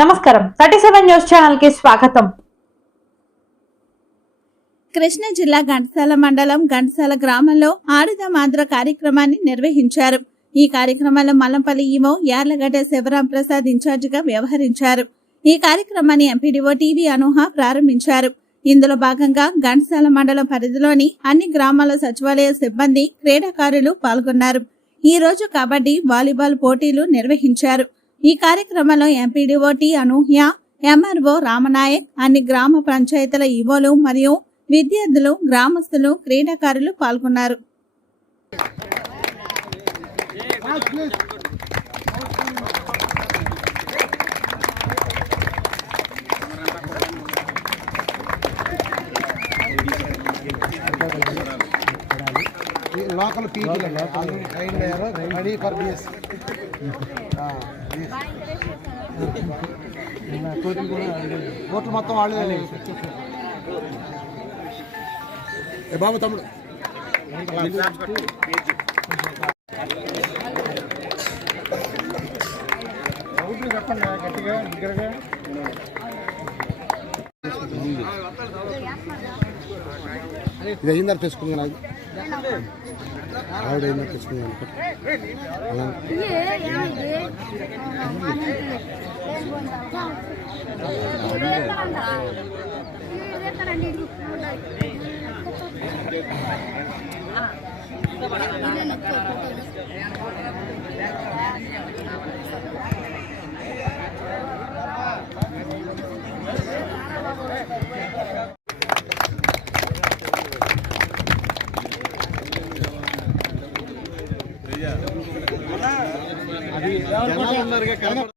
నమస్కారం. Thirty seven news ఛానల్కి స్వాగతం. కృష్ణా జిల్లా ఘంటసాల మండలం ఘంటసాల గ్రామంలో ఆడిద మాంద్ర కార్యక్రమాన్ని నిర్వహించారు. ఈ కార్యక్రమంలో మల్లంపల్లి ఈమో యార్లగడ్డ శివరాం ప్రసాద్ ఇన్ఛార్జిగా వ్యవహరించారు. ఈ కార్యక్రమాన్ని ఎంపీడీఓ టీవీ అనూహ ప్రారంభించారు. ఇందులో భాగంగా ఘంటసాల మండలం పరిధిలోని అన్ని గ్రామాల సచివాలయ సిబ్బంది క్రీడాకారులు పాల్గొన్నారు. ఈ రోజు కబడ్డీ వాలీబాల్ పోటీలు నిర్వహించారు. ఈ కార్యక్రమంలో MPDO T Anuhya MRO Ramanayak అన్ని గ్రామ పంచాయతీల ఈవోలు మరియు విద్యార్థులు గ్రామస్తులు క్రీడాకారులు పాల్గొన్నారు. లోకల్ పీజీ ట్రైన్ అయ్యారు. Ready for BS. కోట్లు మొత్తం వాళ్ళు. ఏ బాబు తమ్ముడు. చెప్పండి గట్టిగా దగ్గరగా. ఇది అయిందా తెచ్చుకున్నాను ఆవిడ అయిందా తెచ్చుకున్నాను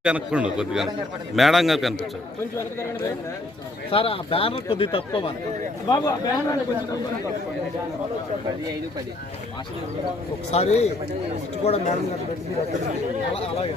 కనుక్కోండి కొద్దిగా. మేడం గారు కనిపించారు సార్ ఆ బ్యానర్ కొద్దిగా తక్కువ ఒకసారి కూడా మేడం గారు అలాగే.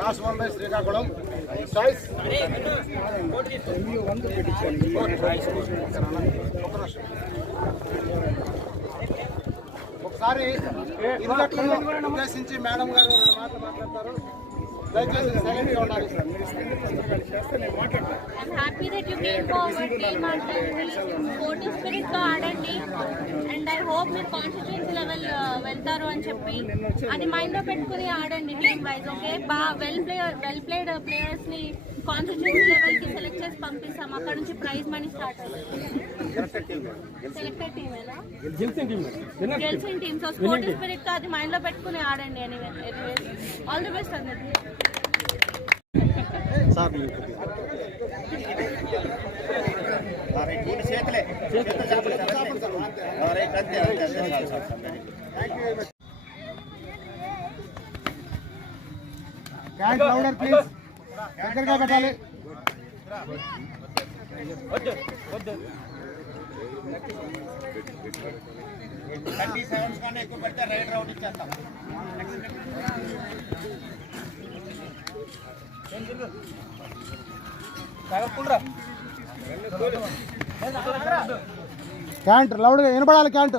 Last one by Srikakulam choice ఒకసారి ఇన్వెట్లను ఉద్దేశించి మేడం గారు రెండు మాట్లాడతారు. దయచేసి సైలెంట్ ఉండాలి. I'm happy that you came forward, team ఆడండి స్పోర్టింగ్ స్పిరిట్తో ఆడండి. అండ్ ఐ హోప్ మీరు కాన్స్టిట్యూన్సీ లెవెల్ వెళ్తారు అని చెప్పి. అది మైండ్లో పెట్టుకుని ఆడండి టీమ్ వైజ్ ఓకే బాగా వెల్ ప్లేయర్ వెల్ ప్లేడ్ ప్లేయర్స్ని కాన్స్టిట్యూన్సీ లెవెల్కి సెలెక్ట్ చేసి పంపిస్తాం. అక్కడ నుంచి ప్రైజ్ మనీ స్టార్ట్ సెలెక్టెడ్ టీమేనా గెలిచిన టీమ్ సో స్పోర్టింగ్ స్పిరిట్తో అది మైండ్లో పెట్టుకుని ఆడండి ఎనీవే ఆల్ ది బెస్ట్ అందరికి. సార్ कैंट लाउडर प्लीज़ अंदर का बैठा ले। थर्टी सेवन का नहीं को बढ़ता रेड राउंड चाहता हूँ క్యాంట్ లౌడ్గా వినపడాలి can't.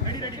Ready ready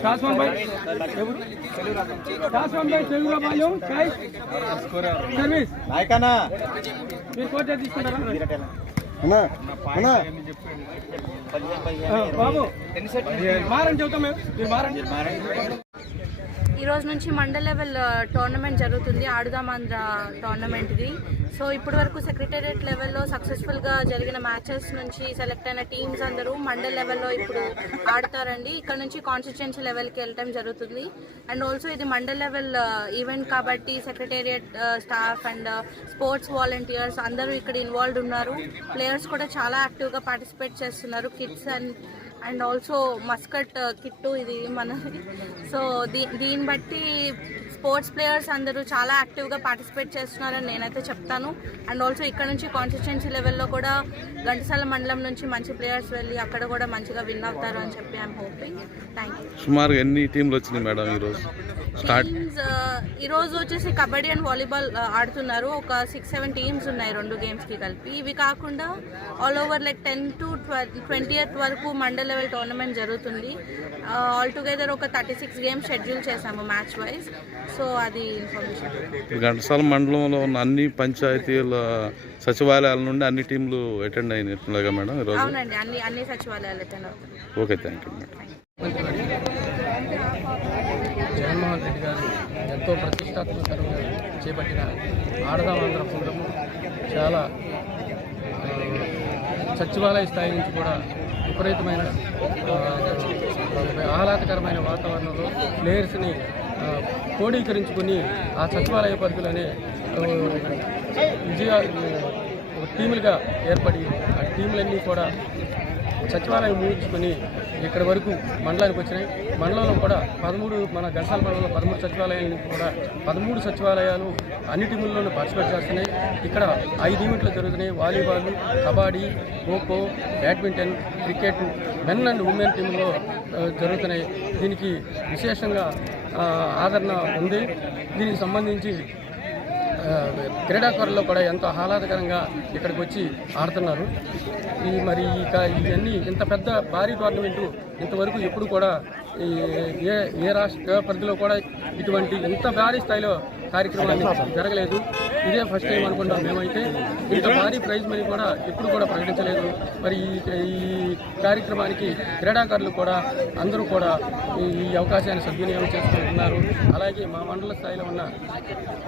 transform by ఎవరు? ట్రాన్స్ఫార్మ్ బై తెలుగు వాళ్ళు కై సర్వీస్. నాయకనా మీరు కోట తీసుకుంటారా? బాబు. మారని చెబుతాం మేము. మీరు మారని ఈ రోజు నుంచి మండల్ లెవెల్ టోర్నమెంట్ జరుగుతుంది. ఆడుదాం టోర్నమెంట్ది. సో ఇప్పటి వరకు సెక్రటేరియట్ లెవెల్లో సక్సెస్ఫుల్గా జరిగిన మ్యాచెస్ నుంచి సెలెక్ట్ అయిన టీమ్స్ అందరూ మండల్ లెవెల్లో ఇప్పుడు ఆడతారండి. ఇక్కడ నుంచి కాన్స్టిట్యున్సీ లెవెల్కి వెళ్ళటం జరుగుతుంది. అండ్ ఆల్సో ఇది మండల్ లెవెల్ ఈవెంట్ కాబట్టి secretariat staff and sports volunteers అందరూ ఇక్కడ ఇన్వాల్వ్డ్ ఉన్నారు. ప్లేయర్స్ కూడా చాలా యాక్టివ్గా పార్టిసిపేట్ చేస్తున్నారు. Kids and and also mascot uh, Kittu ఇది మన సో దీ దీన్ని బట్టి స్పోర్ట్స్ ప్లేయర్స్ అందరూ చాలా యాక్టివ్గా పార్టిసిపేట్ చేస్తున్నారని నేనైతే చెప్తాను. అండ్ ఆల్సో ఇక్కడ నుంచి కాన్స్టిట్యున్సీ లెవెల్లో కూడా ఘంటసాల మండలం నుంచి మంచి ప్లేయర్స్ వెళ్ళి అక్కడ కూడా మంచిగా విన్ అవుతారు అని చెప్పి ఐఎమ్ హోపింగ్ థ్యాంక్ యూ సుమారు ఎన్ని టీంలు వచ్చినాయి మేడం ఈరోజు? ఈ రోజు వచ్చేసి కబడ్డీ అండ్ వాలీబాల్ ఆ, ఆడుతున్నారు. ఒక సిక్స్ సెవెన్ టీమ్స్ ఉన్నాయి రెండు గేమ్స్కి కలిపి. ఇవి కాకుండా all over like ten to twenty వరకు మండల్ లెవెల్ టోర్నమెంట్ జరుగుతుంది. ఆల్ టుగెదర్ ఒక థర్టీ సిక్స్ గేమ్స్ షెడ్యూల్ చేసాము మ్యాచ్ వైజ్ సో అది ఇన్ఫర్మేషన్ ఘంటసాల మండలంలో ఉన్న అన్ని పంచాయతీల సచివాలయాల నుండి అన్ని టీంలు అటెండ్ అయినట్లుగా మేడం అవునండి అన్ని అన్ని సచివాలయాలు అటెండ్ అవుతాయి okay thank you madam Jaganmohan Reddy గారు ఎంతో ప్రతిష్టాత్మకంగా చేపట్టిన ఆడదాం ఆంధ్ర ప్రోగ్రాము చాలా సచివాలయ స్థాయి నుంచి కూడా విపరీతమైన ఆహ్లాదకరమైన వాతావరణంలో ప్లేయర్స్ని క్రోడీకరించుకుని ఆ సచివాలయ పరిధిలోనే విజయ ఒక టీములుగా ఏర్పడి ఆ టీములన్నీ కూడా సచివాలయం ముగించుకొని ఇక్కడ వరకు మండలానికి వచ్చినాయి. మండలంలో కూడా పదమూడు మన గంటసాల మండలంలో పదమూడు సచివాలయాల కూడా పదమూడు సచివాలయాలు అన్ని టీముల్లోనూ పార్టిసిపేట్ చేస్తున్నాయి. ఇక్కడ ఐదు ఈవెంట్లు జరుగుతున్నాయి. Volleyball kabaddi kho kho badminton cricket men and women టీంలో జరుగుతున్నాయి. దీనికి విశేషంగా ఆదరణ ఉంది. దీనికి సంబంధించి క్రీడాకారుల్లో కూడా ఎంతో ఆహ్లాదకరంగా ఇక్కడికి వచ్చి ఆడుతున్నారు. ఈ మరి ఇక ఇవన్నీ ఇంత పెద్ద భారీ టోర్నమెంటు ఇంతవరకు ఎప్పుడు కూడా ఈ ఏ ఏ రాష్ట్ర పరిధిలో కూడా ఇటువంటి ఇంత భారీ స్థాయిలో కార్యక్రమాన్ని జరగలేదు. ఇదే ఫస్ట్ టైం అనుకుంటాం మేమైతే. ఇంత భారీ ప్రైజ్ మనీ కూడా ఎప్పుడు కూడా ప్రకటించలేదు. మరి ఈ ఈ కార్యక్రమానికి క్రీడాకారులు కూడా అందరూ కూడా ఈ అవకాశాన్ని సద్వినియోగం చేసుకుంటున్నారు అలాగే మా మండల స్థాయిలో ఉన్న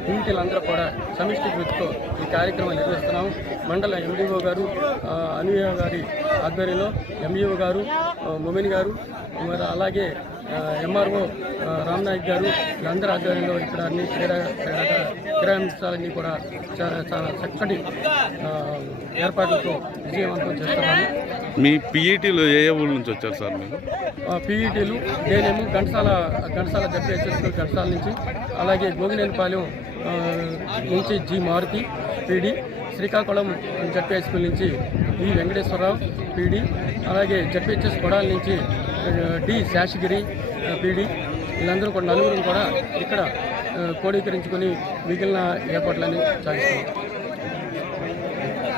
యూనిటీలందరూ కూడా సమిష్టి కృతితో ఈ కార్యక్రమాలు నిర్వహిస్తున్నాము. మండల ఎండిఓ గారు ఆ, అనుయ గారి ఆధ్వర్యంలో ఎంఈఓ గారు మొమిన్ గారు మరి అలాగే ఎంఆర్ఓ రామ్నాయక్ గారు వీళ్ళందరి ఆధ్వర్యంలో ఇక్కడ అన్ని క్రీడా క్రీడా క్రీడాంశాలన్నీ కూడా చాలా చాలా చక్కటి ఏర్పాట్లతో విజయవంతం చేస్తున్నాము మీ పిఈటీలు ఏ ఊళ్ళ నుంచి వచ్చారు సార్ మీరు? పీఈటీలు నేనేమో ఘంటసాల ఘంటసాల జడ్పిహెచ్ఎస్ ఘంటసాల నుంచి అలాగే గోగినేనిపాలెం నుంచి G Maruti PD Srikakulam ZPHP నుంచి ఈ వెంకటేశ్వరరావు పీడి. అలాగే జడ్పిహెచ్ఎస్ కొడాల నుంచి డి శాషగిరి పీడీ పీడి. వీళ్ళందరూ కూడా నలుగురు కూడా ఇక్కడ ఆ, క్రోడీకరించుకొని మిగిలిన ఏర్పాట్లని సాగిస్తాం